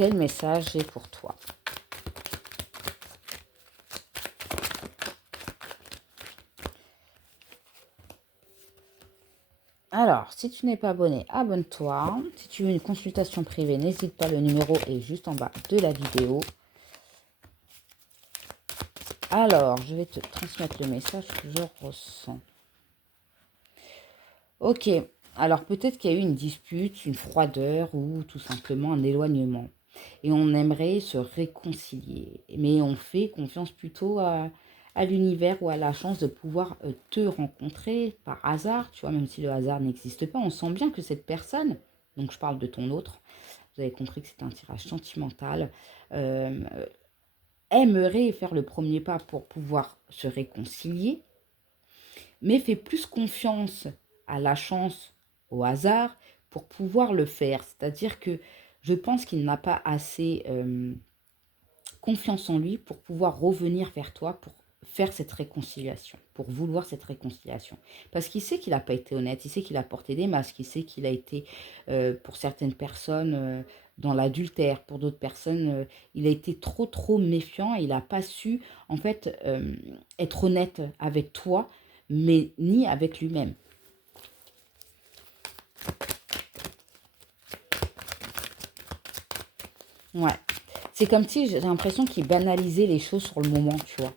quel message j'ai pour toi? Alors, si tu n'es pas abonné, abonne-toi. Si tu veux une consultation privée, n'hésite pas, le numéro est juste en bas de la vidéo. Alors, je vais te transmettre le message que je ressens. Ok, alors peut-être qu'il y a eu une dispute, une froideur ou tout simplement un éloignement. Et on aimerait se réconcilier. Mais on fait confiance plutôt à l'univers ou à la chance de pouvoir te rencontrer par hasard. Tu vois, même si le hasard n'existe pas, on sent bien que cette personne, donc je parle de ton autre, vous avez compris que c'est un tirage sentimental, euh, aimerait faire le premier pas pour pouvoir se réconcilier, mais fait plus confiance à la chance, au hasard, pour pouvoir le faire. C'est-à-dire que je pense qu'il n'a pas assez confiance en lui pour pouvoir revenir vers toi, pour faire cette réconciliation, pour vouloir cette réconciliation. Parce qu'il sait qu'il n'a pas été honnête, il sait qu'il a porté des masques, il sait qu'il a été, pour certaines personnes, dans l'adultère, pour d'autres personnes, il a été trop, trop méfiant, et il n'a pas su, en fait, être honnête avec toi, mais ni avec lui-même. Ouais. C'est comme si j'ai l'impression qu'il banalisait les choses sur le moment, tu vois.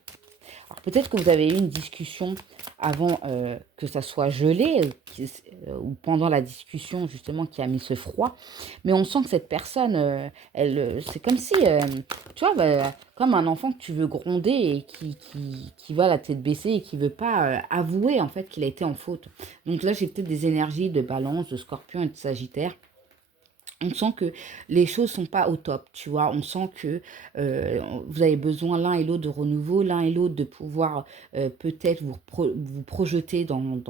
Alors peut-être que vous avez eu une discussion avant que ça soit gelé, ou pendant la discussion justement qui a mis ce froid, mais on sent que cette personne, c'est comme si, tu vois, comme un enfant que tu veux gronder et qui va la tête baissée et qui veut pas avouer en fait qu'il a été en faute. Donc là, j'ai peut-être des énergies de Balance, de Scorpion et de Sagittaire. On sent que les choses sont pas au top, tu vois. On sent que vous avez besoin l'un et l'autre de renouveau, l'un et l'autre de pouvoir peut-être vous projeter dans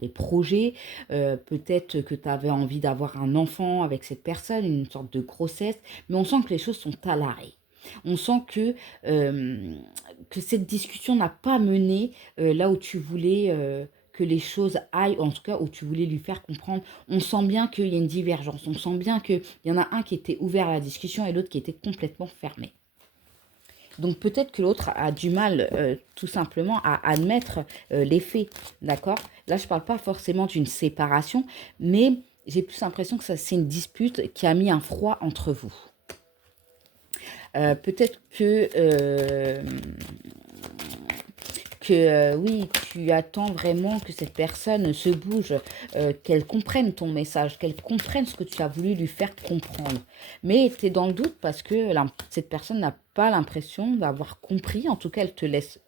des projets. Peut-être que tu avais envie d'avoir un enfant avec cette personne, une sorte de grossesse. Mais on sent que les choses sont à l'arrêt. On sent euh, que cette discussion n'a pas mené là où tu voulais que les choses aillent, en tout cas où tu voulais lui faire comprendre. On sent bien qu'il y a une divergence, on sent bien qu'il y en a un qui était ouvert à la discussion et l'autre qui était complètement fermé. Donc peut-être que l'autre a du mal tout simplement à admettre les faits, d'accord? Là, je ne parle pas forcément d'une séparation, mais j'ai plus l'impression que ça, c'est une dispute qui a mis un froid entre vous. Peut-être que oui, tu attends vraiment que cette personne se bouge, qu'elle comprenne ton message, qu'elle comprenne ce que tu as voulu lui faire comprendre. Mais tu es dans le doute parce que cette personne n'a pas l'impression d'avoir compris. En tout cas, elle te laisse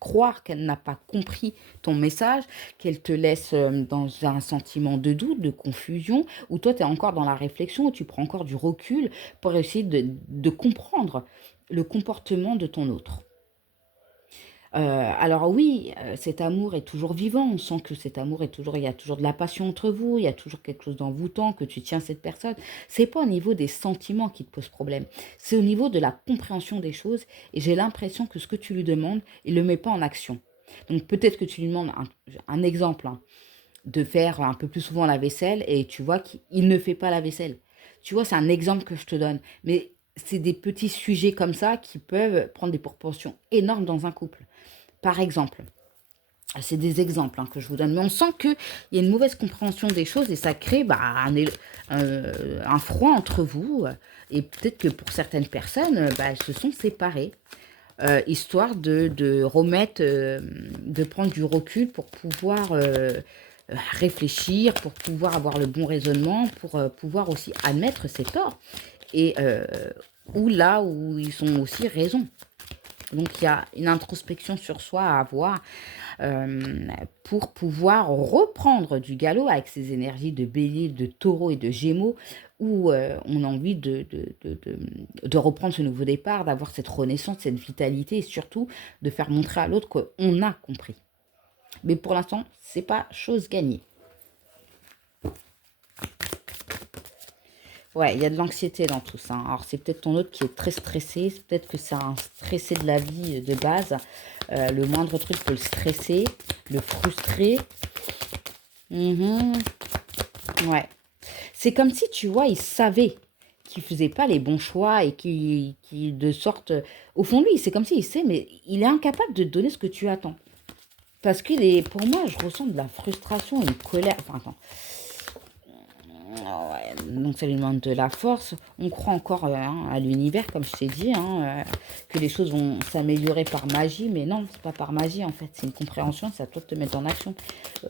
croire qu'elle n'a pas compris ton message, qu'elle te laisse dans un sentiment de doute, de confusion, où toi, tu es encore dans la réflexion, où tu prends encore du recul pour essayer de comprendre le comportement de ton autre. Alors oui, cet amour est toujours vivant. On sent que cet amour est toujours, il y a toujours de la passion entre vous, il y a toujours quelque chose d'envoûtant, que tu tiens cette personne. C'est pas au niveau des sentiments qui te pose problème, c'est au niveau de la compréhension des choses. Et j'ai l'impression que ce que tu lui demandes, il le met pas en action. Donc peut-être que tu lui demandes un exemple, hein, de faire un peu plus souvent la vaisselle et tu vois qu'il ne fait pas la vaisselle. Tu vois, c'est un exemple que je te donne. Mais c'est des petits sujets comme ça qui peuvent prendre des proportions énormes dans un couple. Par exemple, c'est des exemples que je vous donne, mais on sent qu'il y a une mauvaise compréhension des choses et ça crée un froid entre vous. Et peut-être que pour certaines personnes, elles se sont séparées, histoire de remettre, de prendre du recul pour pouvoir réfléchir, pour pouvoir avoir le bon raisonnement, pour pouvoir aussi admettre ses torts. Et ou là où ils ont aussi raison. Donc, il y a une introspection sur soi à avoir euh, pour pouvoir reprendre du galop avec ces énergies de bélier, de taureau et de gémeaux, où on a envie de reprendre ce nouveau départ, d'avoir cette renaissance, cette vitalité et surtout de faire montrer à l'autre qu'on a compris. Mais pour l'instant, c'est pas chose gagnée. Ouais, il y a de l'anxiété dans tout ça, hein. Alors, c'est peut-être ton autre qui est très stressé. C'est peut-être que c'est un stressé de la vie de base. Le moindre truc peut le stresser, le frustrer. Mhm. Ouais. C'est comme si, tu vois, il savait qui faisait pas les bons choix et qui de sorte, au fond de lui, c'est comme s'il sait, mais il est incapable de te donner ce que tu attends. Parce qu'il est, pour moi, je ressens de la frustration, une colère. Enfin, attends. Ah ouais, donc ça lui demande de la force. On croit encore hein, à l'univers, comme je t'ai dit, hein, que les choses vont s'améliorer par magie, mais non, c'est pas par magie en fait, c'est une compréhension, c'est à toi de te mettre en action.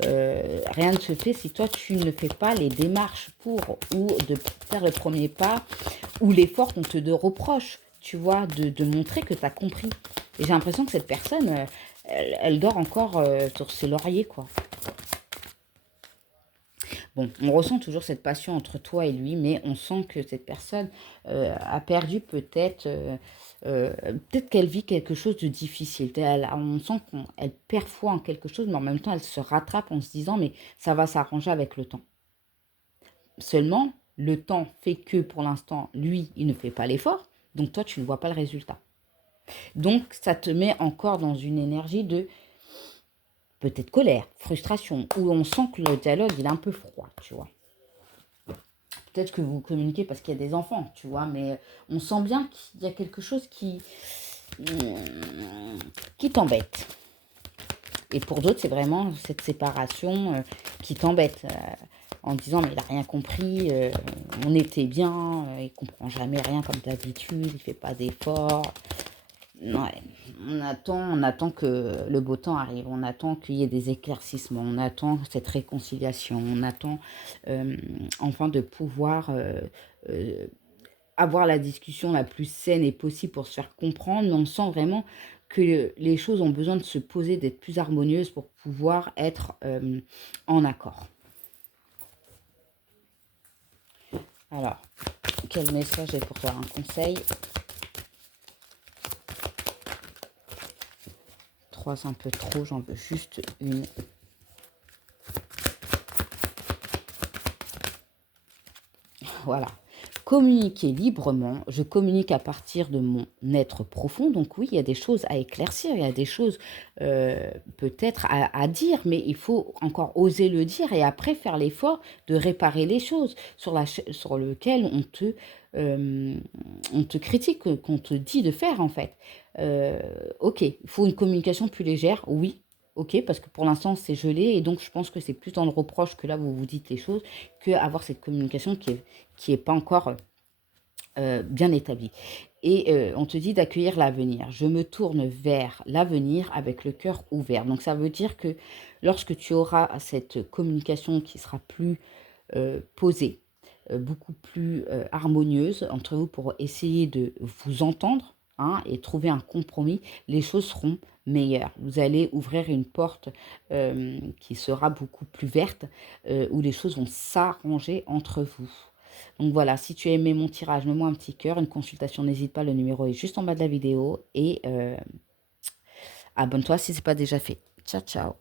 Rien ne se fait si toi tu ne fais pas les démarches pour ou de faire le premier pas ou l'effort qu'on te reproche, tu vois, de montrer que tu as compris. Et j'ai l'impression que cette personne, elle dort encore sur ses lauriers, quoi. Bon, on ressent toujours cette passion entre toi et lui, mais on sent que cette personne a perdu peut-être, peut-être qu'elle vit quelque chose de difficile. On sent qu'elle perd foi en quelque chose, mais en même temps, elle se rattrape en se disant, mais ça va s'arranger avec le temps. Seulement, le temps fait que pour l'instant, lui, il ne fait pas l'effort, donc toi, tu ne vois pas le résultat. Donc, ça te met encore dans une énergie de peut-être colère, frustration, où on sent que le dialogue, il est un peu froid, tu vois. Peut-être que vous communiquez parce qu'il y a des enfants, tu vois, mais on sent bien qu'il y a quelque chose qui t'embête. Et pour d'autres, c'est vraiment cette séparation qui t'embête. En disant, mais il n'a rien compris, on était bien, il ne comprend jamais rien comme d'habitude, il ne fait pas d'efforts. Ouais, on attend que le beau temps arrive, on attend qu'il y ait des éclaircissements, on attend cette réconciliation, on attend enfin de pouvoir euh, avoir la discussion la plus saine et possible pour se faire comprendre, mais on sent vraiment que les choses ont besoin de se poser, d'être plus harmonieuses pour pouvoir être en accord. Alors, quel message est pour toi? Un conseil? 3, c'est un peu trop, j'en veux juste une. Voilà. Communiquer librement, je communique à partir de mon être profond, donc oui, il y a des choses à éclaircir, il y a des choses peut-être à dire, mais il faut encore oser le dire et après faire l'effort de réparer les choses sur lequel on te critique, qu'on te dit de faire en fait. Euh, ok, il faut une communication plus légère, oui. Ok, parce que pour l'instant c'est gelé et donc je pense que c'est plus dans le reproche que là vous vous dites les choses que avoir cette communication qui est pas encore bien établie. Et on te dit d'accueillir l'avenir. Je me tourne vers l'avenir avec le cœur ouvert. Donc ça veut dire que lorsque tu auras cette communication qui sera plus posée, beaucoup plus harmonieuse entre vous pour essayer de vous entendre hein, et trouver un compromis, les choses seront meilleures. Vous allez ouvrir une porte qui sera beaucoup plus verte, où les choses vont s'arranger entre vous. Donc voilà, si tu as aimé mon tirage, mets-moi un petit cœur, une consultation, n'hésite pas, le numéro est juste en bas de la vidéo et abonne-toi si ce n'est pas déjà fait. Ciao, ciao.